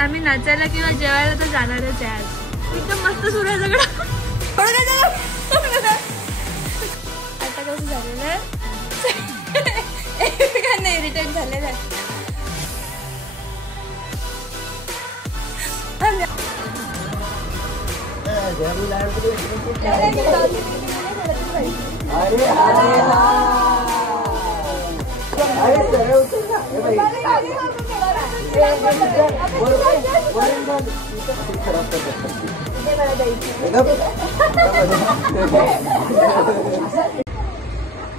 आम्ही नाचायला किंवा जेवायला तर जाणारच आहे आज. एकदम मस्त सुरू आहे सगळं. आता कसं झालेलं आहे एकमेकांना इरिटेट झालेलं आहे.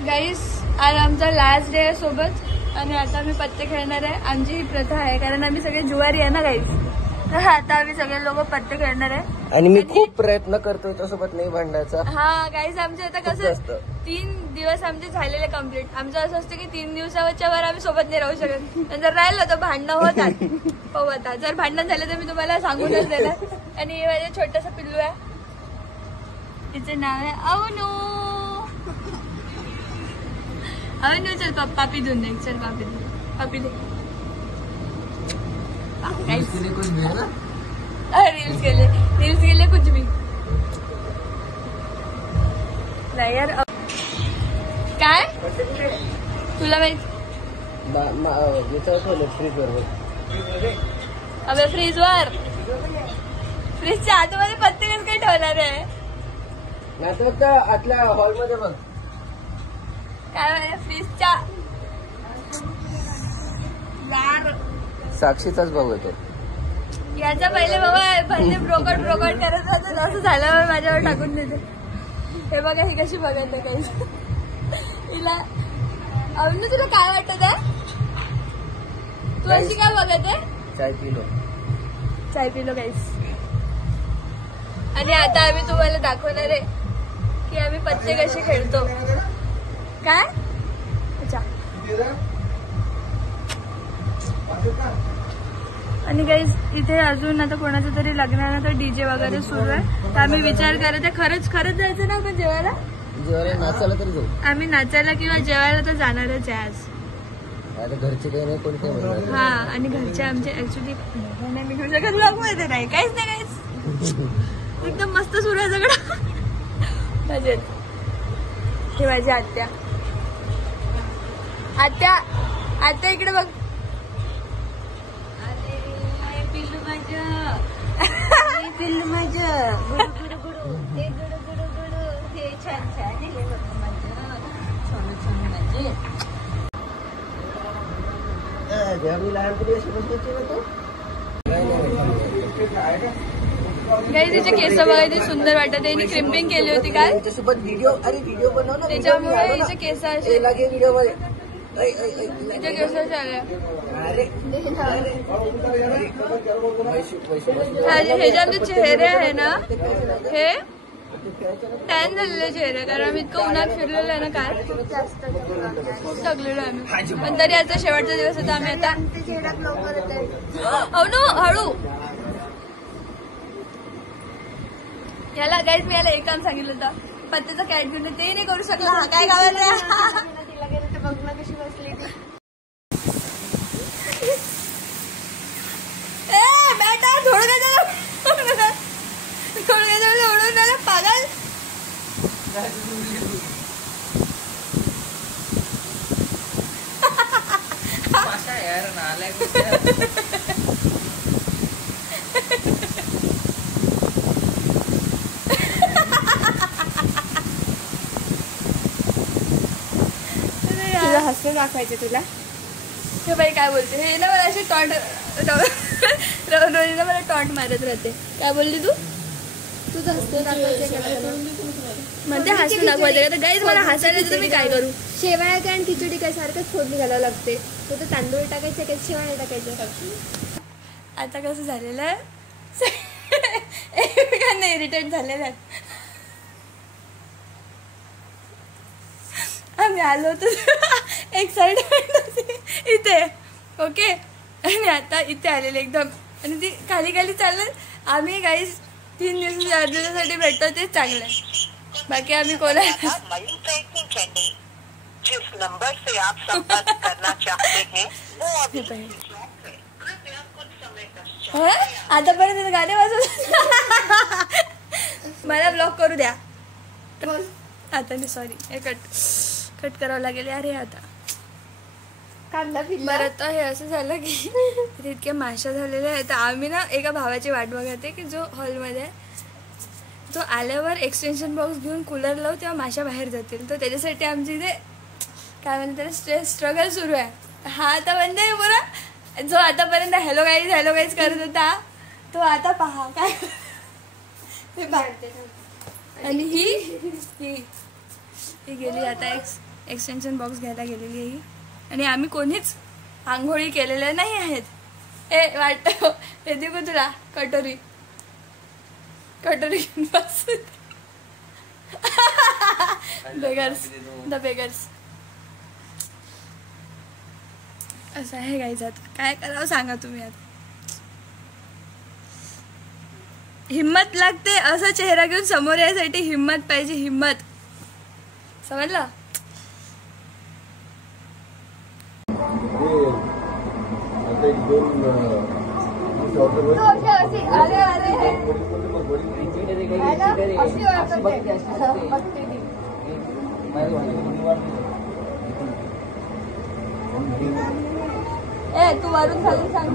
गाईस आज आमचा लास्ट डे आहे सोबत आणि आता आम्ही पत्ते खेळणार आहे. आमची ही प्रथा आहे कारण आम्ही सगळे जुवारी आहे ना गाईस. तर आता आम्ही सगळे लोक पत्ते खेळणार आहे आणि मी खूप प्रयत्न करतोय त्यासोबत नाही भांडण्याचा. हा गाईस आमचे आता कसं 3 दिवस आमचे झालेले कम्प्लीट. आमचं असं असतं की 3 दिवसाच्या वर आम्ही सोबत नाही राहू शकत. जर राहिलं तर भांडणं होतात. हो आता जर भांडण झालं तर मी तुम्हाला सांगूनच देणार. आणि हे माझं छोटस पिल्लू आहे. तिचं नाव आहे अवनू. अवनू चल पापी देऊन दे. चल पापी दे. रील्स केले कुछ भी नाही यार. काय तुला माहित अबे फ्रीजवर फ्रीजच्या आतमध्ये पत्ते कसं काय ठेवणार आहे. आतल्या हॉलमध्ये बघ काय फ्रीजच्या साक्षीचाच भाऊ येतो. याचा पहिले बाबा भरले ब्रोकट करत राहतो. असं झाल्यावर माझ्यावर टाकून देते. हे बघा ही कशी बघत आहे काही. हिला अवनू तुला काय वाटत आहे. तू अशी काय बघत आहे. चाय पिलो गाईस. आणि आता आम्ही तुम्हाला दाखवणार आहे की आम्ही पत्ते कसे खेळतो. काय अच्छा. आणि गाईज इथे अजून आता कोणाचं तरी लग्नाला तर डीजे वगैरे सुरू आहे. तर आम्ही विचार करत आहे खरंच जायचं ना आपण जेवायला. नाचायला तरी जाऊ. आम्ही नाचायला किंवा जेवायला तर जाणारच आहे आज. घरचे काही नाही कोणी काही म्हणणार. हा आणि घरचे आमचे ऍक्च्युली नाही मी घेऊ शकत. ब्लॉग मध्ये नाही काहीच नाही काहीच. एकदम मस्त सुरू आहे सगळं. मजेत. हे माझी आत्या इकडे बघ. पिल्लू माझं गुडू गुडू हे गुडू गुडू गुडू हे छान हे बघ माझं सोनं माझे. गाईस तिचे केस बघायचे सुंदर वाटत आहे. क्रिम्पिंग केली होती काय व्हिडिओ बनव ना. त्याच्यामुळे हिचे केस व्हिडिओ मध्ये तिचे केस ह्याच्या आमचे चेहरे आहे ना हे टॅन झालेले चेहरे कारण आम्ही इतकं उन्हात फिरलेलो आहे ना काय खूप थकलेलो आम्ही. पण तरी आता शेवटचा दिवस होता. आम्ही आता अवनू हळू. याला गाईज मी याला एक काम सांगितलं होतं पत्त्याचा कॅट घेऊन ते नाही करू शकला. हा काय गावाला तिला गेलं तर बघ ना कशी बसली ती. बेटा थोडं काय उडून झालं पागल. हसलं दाखवायचे तुला. हे बाई काय बोलते. हे ना मला अशी रोजीला मला टॉन्ट मारत राहते. काय बोलली तू. तुझं हसलं दाखवायचं म्हणजे हसलं दाखवायचं का. गाईज मला हसायला तर मी काय करू. शेवाळ्या काय आणि खिचडी काय सारखंच फोडणी घालावं लागते. तर तांदूळ टाकायचे काय शेवाळ्या टाकायचं. आता कसं झालेलं आहे एकमेकांना इरिटेट झालेलं आहे. आम्ही आलो होतो एक्साइटमेंट इथे ओके. आणि आता इथे आलेले एकदम आणि ती खाली चाललं. आम्ही काही 3 दिवसासाठी भेटतो तेच चांगलं आहे. बाकी आम्ही कोणाला जिस नंबर से आप संपर्क करना चाहते हैं वो अभी आतापर्यंत गाणे वाजवत मला ब्लॉक करू द्या आता नाही. सॉरी हे कट करावं लागेल यार. हे आता कांदा फिरला. बरं तर हे असं झालं की तिथे इतक्या माश्या झालेल्या आहेत. तर आम्ही ना एका भावाची वाट बघते की जो हॉलमध्ये आहे तो आल्यावर एक्सटेन्शन बॉक्स घेऊन कूलर लावू तेव्हा माश्या बाहेर जातील. तर त्याच्यासाठी आमची इथे काय म्हणते त्याला स्ट्रगल सुरू आहे. हा आता बंद आहे पुरा. जो आतापर्यंत हॅलो गाईज करत होता तो आता पहा काय ते आणि ही गेली आता एक्सटेन्शन बॉक्स घ्यायला गेलेली आहे ही. आणि आम्ही कोणीच आंघोळी केलेल्या नाही आहेत. ए वाटत ते देऊ का तुला कटोरी बस द बेगर्स असं आहे गाईज. आता काय करावं सांगा तुम्ही. आता हिम्मत लागते. असा चेहरा घेऊन समोर यायसाठी हिम्मत पाहिजे. हिम्मत समजलं. ए तू वरून खाली सांग.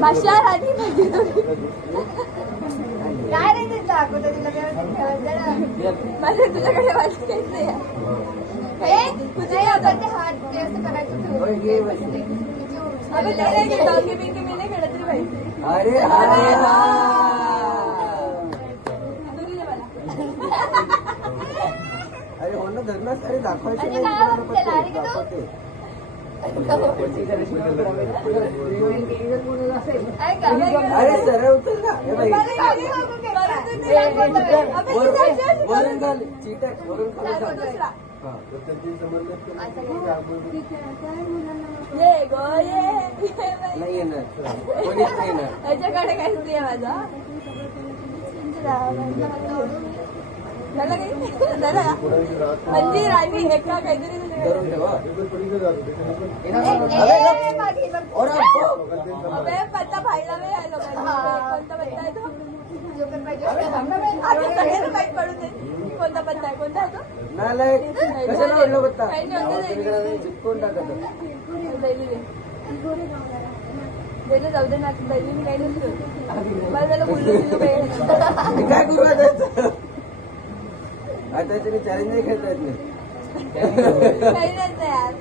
माश्या आधी काय रे ते दाखवतो तुला माझ्या तुझ्याकडे वाटत काहीच नाही. तुझे हात ते असं करायचं. डॉगी बिंगी मी नाही खेळत रे पाहिजे. अरे अरे हो ना धरणास. अरे दाखवायचं अरे सरळ उचल ना. वरून घाल चीट आहे. वरून नाही येणार कोणीच नाही येणार. त्याच्याकडे काहीच नाही माझा. मंदिर आणि एका काहीतरी पत्ता पाहिला नाही कोणता पत्ता आहे तो. माहीत पडून दे कोणता पत्ता आहे. कोणता आहे तो नालायक. कशाला ओढलं पत्ता चिपकून टाकत. त्याला जाऊ दे ना. दैलीने काही नसतो मला त्याला बोललो काय करू आता तुम्ही चॅलेंज नाही खेळता येत नाही. काही नाही यार.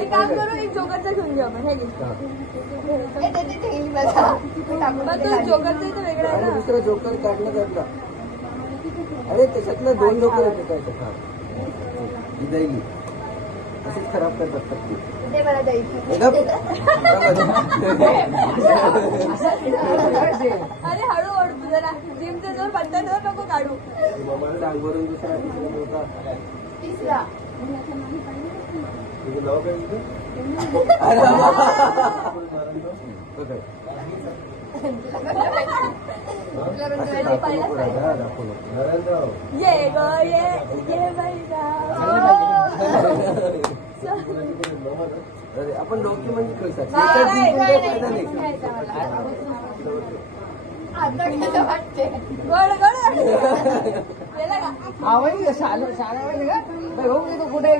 एक काम करू एक जोकरचा घेऊन घेऊ आपण. हे तू जोकरचं इथं वेगळं आहे ना. दुसरा जोकर काढण्यात आपला. अरे त्याच्यातलं 2 जोकर होते काय का ही दैली अशीच खराब करतात फक्त. अरे हळू ओढ तू जरा. जिमचे जोर पत्त्यावर नको काढू. सांगवरून दुसरा तिसरा ये गो ये आपण डोकी म्हणजे खेळतात. गोड गोड शाळा कुठे